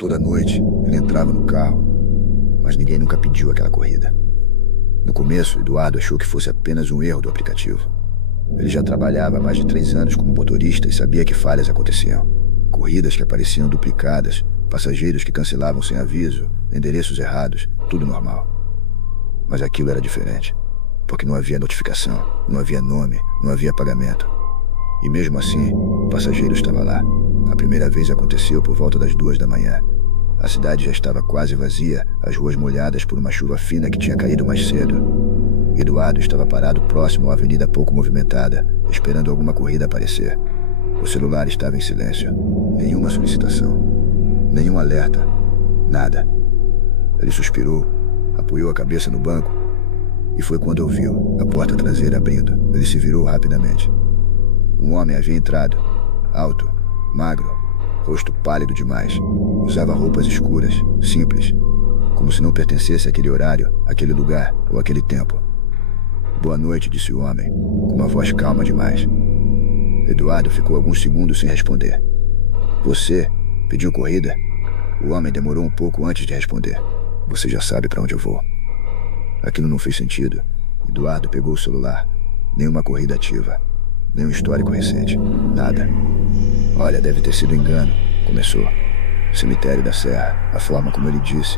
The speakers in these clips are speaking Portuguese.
Toda noite, ele entrava no carro, mas ninguém nunca pediu aquela corrida. No começo, Eduardo achou que fosse apenas um erro do aplicativo. Ele já trabalhava há mais de 3 anos como motorista e sabia que falhas aconteciam. Corridas que apareciam duplicadas, passageiros que cancelavam sem aviso, endereços errados, tudo normal. Mas aquilo era diferente, porque não havia notificação, não havia nome, não havia pagamento. E mesmo assim, o passageiro estava lá. A primeira vez aconteceu por volta das 2 da manhã. A cidade já estava quase vazia, as ruas molhadas por uma chuva fina que tinha caído mais cedo. Eduardo estava parado próximo à avenida pouco movimentada, esperando alguma corrida aparecer. O celular estava em silêncio. Nenhuma solicitação. Nenhum alerta. Nada. Ele suspirou, apoiou a cabeça no banco e foi quando ouviu a porta traseira abrindo. Ele se virou rapidamente. Um homem havia entrado, alto, magro, rosto pálido demais. Usava roupas escuras, simples, como se não pertencesse àquele horário, àquele lugar ou àquele tempo. "Boa noite", disse o homem, com uma voz calma demais. Eduardo ficou alguns segundos sem responder. "Você pediu corrida?" O homem demorou um pouco antes de responder. "Você já sabe para onde eu vou." Aquilo não fez sentido. Eduardo pegou o celular. Nenhuma corrida ativa. Nenhum histórico recente. Nada. "Olha, deve ter sido engano", começou. Cemitério da Serra. A forma como ele disse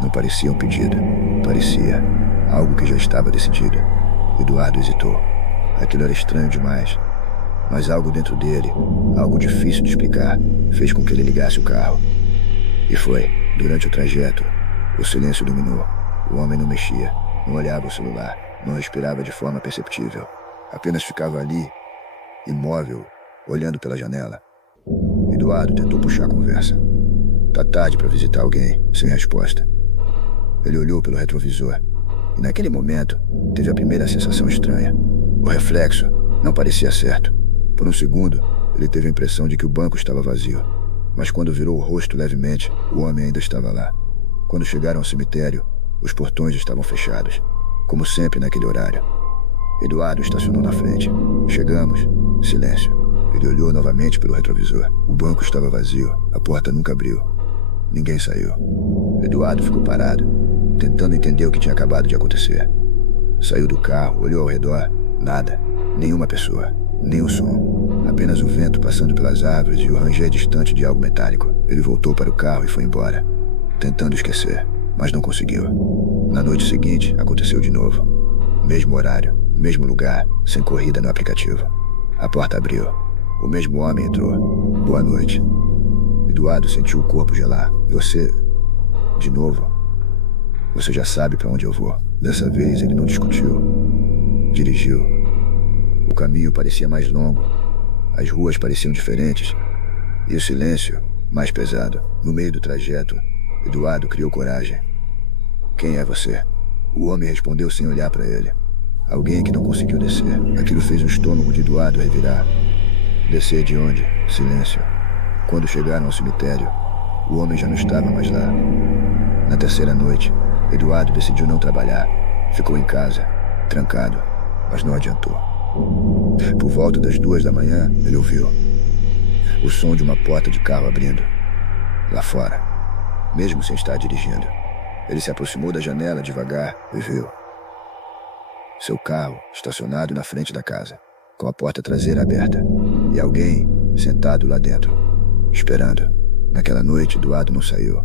não parecia um pedido. Parecia algo que já estava decidido. Eduardo hesitou. Aquilo era estranho demais. Mas algo dentro dele, algo difícil de explicar, fez com que ele ligasse o carro. E foi. Durante o trajeto, o silêncio dominou. O homem não mexia, não olhava o celular, não respirava de forma perceptível. Apenas ficava ali, imóvel, olhando pela janela. Eduardo tentou puxar a conversa. "Tá tarde para visitar alguém", sem resposta. Ele olhou pelo retrovisor e naquele momento teve a primeira sensação estranha. O reflexo não parecia certo. Por um segundo, ele teve a impressão de que o banco estava vazio. Mas quando virou o rosto levemente, o homem ainda estava lá. Quando chegaram ao cemitério, os portões estavam fechados, como sempre naquele horário. Eduardo estacionou na frente. Chegamos. Silêncio. Ele olhou novamente pelo retrovisor. O banco estava vazio. A porta nunca abriu. Ninguém saiu. Eduardo ficou parado, tentando entender o que tinha acabado de acontecer. Saiu do carro, olhou ao redor. Nada. Nenhuma pessoa. Nenhum som. Apenas o vento passando pelas árvores e o ranger distante de algo metálico. Ele voltou para o carro e foi embora, tentando esquecer, mas não conseguiu. Na noite seguinte, aconteceu de novo. Mesmo horário, mesmo lugar, sem corrida no aplicativo. A porta abriu. O mesmo homem entrou. "Boa noite." Eduardo sentiu o corpo gelar. "Você... de novo?" "Você já sabe para onde eu vou." Dessa vez ele não discutiu. Dirigiu. O caminho parecia mais longo. As ruas pareciam diferentes. E o silêncio, mais pesado. No meio do trajeto, Eduardo criou coragem. "Quem é você?" O homem respondeu sem olhar para ele. Alguém que não conseguiu descer. Aquilo fez o estômago de Eduardo revirar. Descer de onde? Silêncio. Quando chegaram ao cemitério, o homem já não estava mais lá. Na terceira noite, Eduardo decidiu não trabalhar. Ficou em casa, trancado, mas não adiantou. Por volta das 2 da manhã, ele ouviu o som de uma porta de carro abrindo. Lá fora, mesmo sem estar dirigindo. Ele se aproximou da janela devagar e viu seu carro estacionado na frente da casa, com a porta traseira aberta, e alguém sentado lá dentro, esperando. Naquela noite, Eduardo não saiu,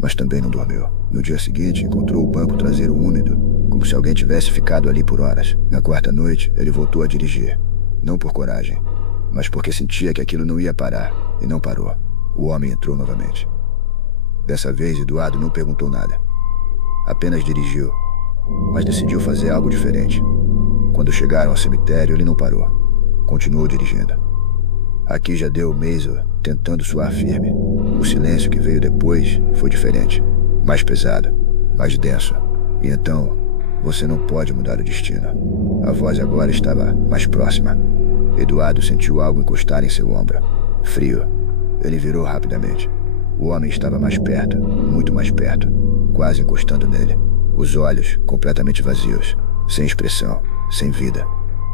mas também não dormiu. No dia seguinte, encontrou o banco traseiro úmido, como se alguém tivesse ficado ali por horas. Na quarta noite, ele voltou a dirigir, não por coragem, mas porque sentia que aquilo não ia parar, e não parou. O homem entrou novamente. Dessa vez, Eduardo não perguntou nada. Apenas dirigiu, mas decidiu fazer algo diferente. Quando chegaram ao cemitério, ele não parou. Continuou dirigindo. Aqui já deu o Maisel tentando soar firme. O silêncio que veio depois foi diferente. Mais pesado, mais denso. E então, você não pode mudar o destino. A voz agora estava mais próxima. Eduardo sentiu algo encostar em seu ombro. Frio. Ele virou rapidamente. O homem estava mais perto, muito mais perto, quase encostando nele. Os olhos completamente vazios, sem expressão, sem vida.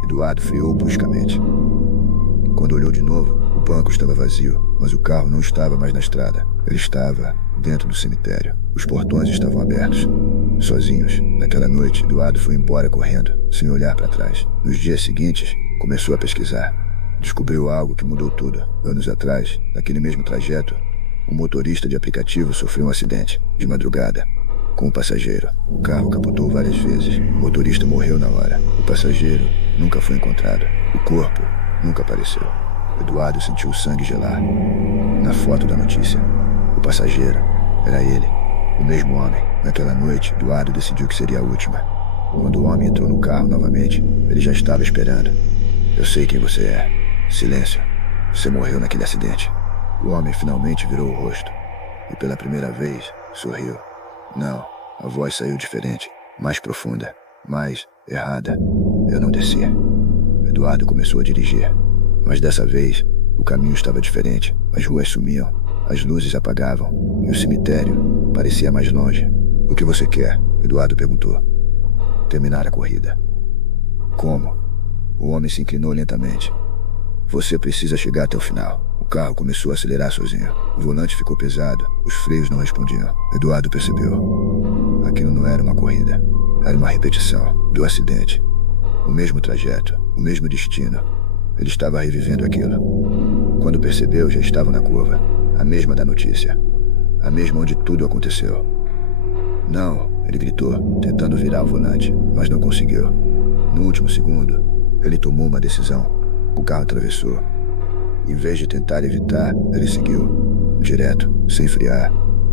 Eduardo friou bruscamente. Quando olhou de novo, O banco estava vazio, mas o carro não estava mais na estrada. Ele estava dentro do cemitério. Os portões estavam abertos. Sozinhos, naquela noite, Eduardo foi embora correndo, sem olhar para trás. Nos dias seguintes, começou a pesquisar. Descobriu algo que mudou tudo. Anos atrás, naquele mesmo trajeto, um motorista de aplicativo sofreu um acidente, de madrugada, com um passageiro. O carro capotou várias vezes. O motorista morreu na hora. O passageiro nunca foi encontrado. O corpo nunca apareceu. Eduardo sentiu o sangue gelar. Na foto da notícia, o passageiro era ele, o mesmo homem. Naquela noite, Eduardo decidiu que seria a última. Quando o homem entrou no carro novamente, ele já estava esperando. Eu sei quem você é. Silêncio. Você morreu naquele acidente. O homem finalmente virou o rosto. E pela primeira vez, sorriu. Não, a voz saiu diferente, mais profunda, mais errada. Eu não desci. Eduardo começou a dirigir. Mas dessa vez, o caminho estava diferente. As ruas sumiam, as luzes apagavam, e o cemitério parecia mais longe. O que você quer? Eduardo perguntou. Terminar a corrida. Como? O homem se inclinou lentamente. Você precisa chegar até o final. O carro começou a acelerar sozinho. O volante ficou pesado, os freios não respondiam. Eduardo percebeu. Aquilo não era uma corrida. Era uma repetição do acidente. O mesmo trajeto, o mesmo destino. Ele estava revivendo aquilo. Quando percebeu, já estava na curva. A mesma da notícia. A mesma onde tudo aconteceu. Não, ele gritou, tentando virar o volante, mas não conseguiu. No último segundo, ele tomou uma decisão. O carro atravessou. Em vez de tentar evitar, ele seguiu. Direto, sem frear,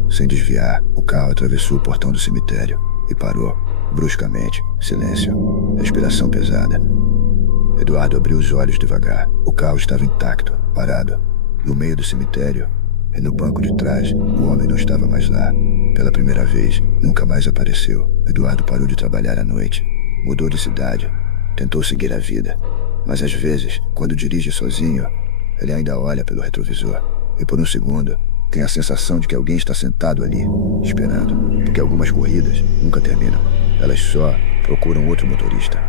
sem desviar. O carro atravessou o portão do cemitério e parou. Bruscamente, silêncio, respiração pesada. Eduardo abriu os olhos devagar. O carro estava intacto, parado. No meio do cemitério, e no banco de trás, o homem não estava mais lá. Pela primeira vez, nunca mais apareceu. Eduardo parou de trabalhar à noite. Mudou de cidade. Tentou seguir a vida. Mas às vezes, quando dirige sozinho, ele ainda olha pelo retrovisor. E por um segundo, tem a sensação de que alguém está sentado ali, esperando. Porque algumas corridas nunca terminam. Elas só procuram outro motorista.